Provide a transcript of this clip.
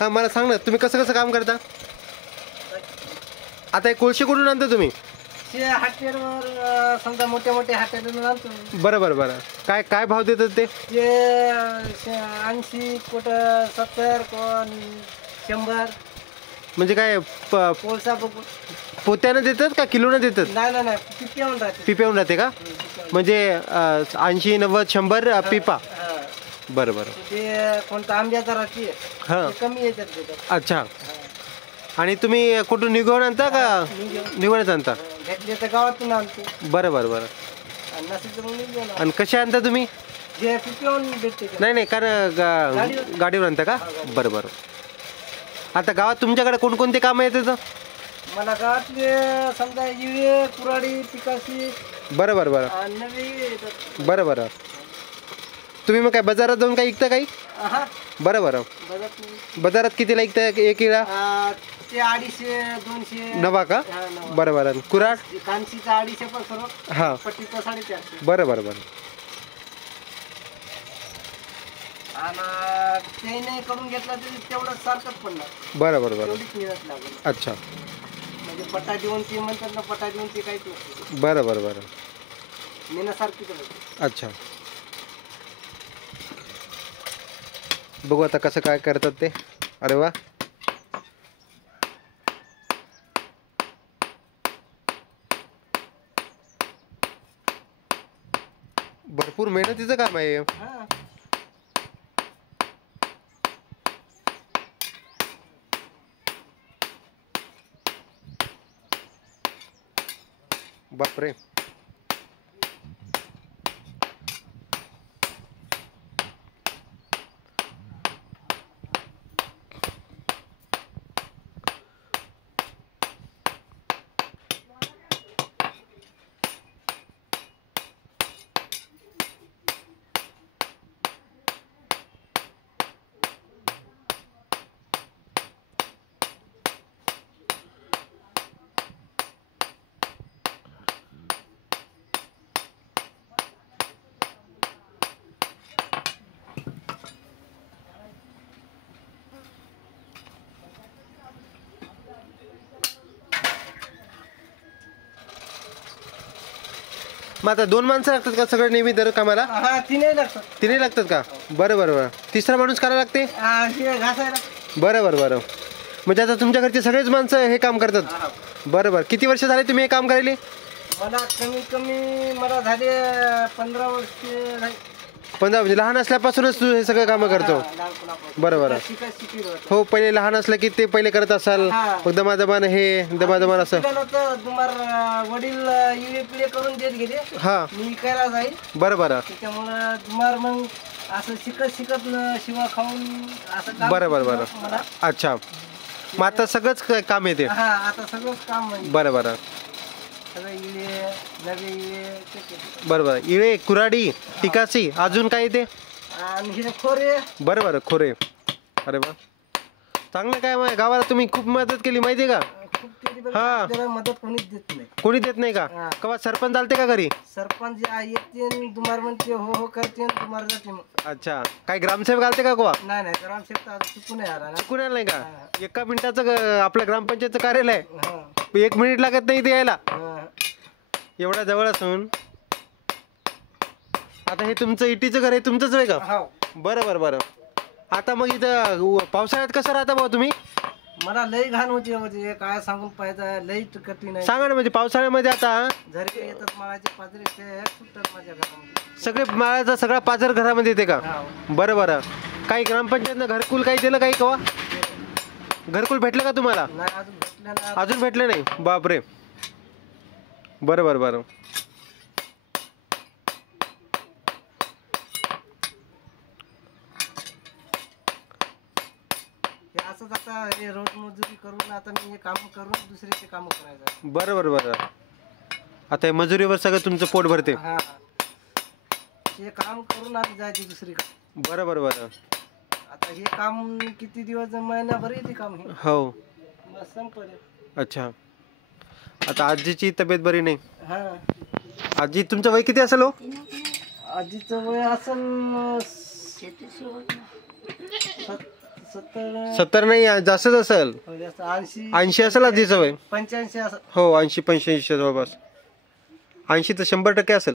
हा मला सांग ना, तुम्ही कसं कसं काम करता? आता हे कोळशे कुठून आणता तुम्ही? हॉटेलवर समजा मोठे मोठे हॉटेलवर आणतो. बरं बरं बरं. काय काय भाव देतात ते? 80, कुठं 70, कोण 100. म्हणजे काय कोळसा बघून पोत्यानं देतात का किलोनं देतात? नाही नाही, पिप्याहून राहते. पिप्याहून राहते का? म्हणजे 80, 90, 100 पिपा. बरं बरं. ते कोणता आंब्याचा राहते हां. कमी याच्यात देतात. अच्छा. आणि तुम्ही कुठून निघून आणता का? निघूनच आणता. घेतले तर गावातून आणतो. बरं बरं बरं. आणि नसेल तर मग निघून आणि कसे आणता तुम्ही? जे पिप्याहून भेटते. नाही नाही, कारण गाडीवर आणता का? बरं बरं. आता गावात तुमच्याकडे कोणकोणते कामं येतात? मला गावातले समजा इळे, कुराडी, पिकाशी. बरं बरं बरं. नवे येतात. बरं बरं. तुम्ही मग काय बाजारात जाऊन काही विकता काही? बरं बरं. बाजारात कितीला विकता एक इळा? ते 250, 200. नवा का? बरं बरं. कुराड? कांशीचा 250 पण सर्व. हां. पट्टीचा 450. बरं बरं बरं. आणि ते नाही करून घेतला तरी तेवढं सारखंच पडणार. बरं बरं बरं. तेवढीच मिळत लागेल. अच्छा. म्हणजे पट्टा देऊन ते म्हणतात ना, पट्टा देऊन ते काहीच नसतं. बरं बरं बरं. मेहनतसारखी करत. अच्छा. बघू आता कसं काय करतात ते. अरे वा. भरपूर मेहनतीचं काम आहे. बापरे. मग आता 2 माणसं लागतात का सगळं नेहमी दर कामाला? तिने लागतात. तिने लागतात का? बरं बरं बरं. तिसरा माणूस करायला लागते? घासायला. बरं बरं बरं. म्हणजे आता तुमच्या घरचे सगळेच माणसं हे काम करतात? बरं बरं. किती वर्ष झाले तुम्ही हे काम करायले? मला कमीत कमी मला झाले 15 वर्ष. 15 म्हणजे लहान असल्यापासूनच तू हे सगळं कामं करतो? बरं बरं. हो, पहिले लहान असलं की ते पहिले करत असाल, मग दमादमान हे दमादमान असं. तुम्हाला वडील इळे पिळे करून देत गेले. हा. मी करायला जाईल. बरं बरं. त्याच्यामुळं तुम्हाला मग असं शिकत शिवा खाऊन असं. बरं बरं बरं. अच्छा. मग आता सगळंच काम येते? आता सगळंच काम. बरं बरं. बरं बरं. इळे, कुराडी, टिकासी, अजून काय येते? खोरे. बरं बरं. खोरे. अरे वा, चांगलं. काय मग गावाला तुम्ही खूप मदत केली माहिती आहे का? हा. मदत कोणीच देत नाही. कोणी देत नाही का? कवा सरपंच आलते का घरी? सरपंच येते तुम्हाला म्हणते हो हो करते तुम्हाला जाते. अच्छा. काही ग्रामसेवक आलते का गोवा? नाही नाही, ग्रामसेवक चुकून आला. चुकून आला नाही का? 1 मिनिटाचं आपल्या ग्रामपंचायतचं कार्यालय 1 मिनिट लागत नाही ते यायला. एवढा जवळ असून. आता हे तुमचं इटीचं घर आहे, तुमचंच आहे का? बरं बरं बरं. आता मग इथं पावसाळ्यात कसं राहता भाऊ तुम्ही? मला लई घाण होती म्हणजे काय सांगून पाहिजे. लई कठीण आहे. सांगा ना. म्हणजे पावसाळ्यामध्ये आता झरके येतात, माळाचे पाजरे सुटतात माझ्या घरामध्ये. सगळे माळाचा सगळा पाजर घरामध्ये येते का? बरं बरं. काही ग्रामपंचायतनं घरकुल काही दिलं काही कवा? घरकुल भेटलं का तुम्हाला? अजून भेटलं नाही. बापरे. बरं बरं बरं. असंच आता हे रोज मजुरी करून आता मी हे काम करून दुसरीचे काम करायचं. बरं बरं बरं. आता हे मजुरीवर सगळं तुमचं पोट भरते? हे काम करून आम्ही जायचे दुसरीकडे. बरं बरं बरं. आता हे काम किती दिवस महिनाभर येते काम हे. हो. संपले. अच्छा. आता आजीची तब्येत बरी नाही? आजी तुमचं वय किती असेल हो? आजीचं वय असेल 70 70 नाही जास्तच असेल, 80 80 असेल आधीचं वय. 85 असं. हो 80-85 जवळपास. 80 तर 100% असेल.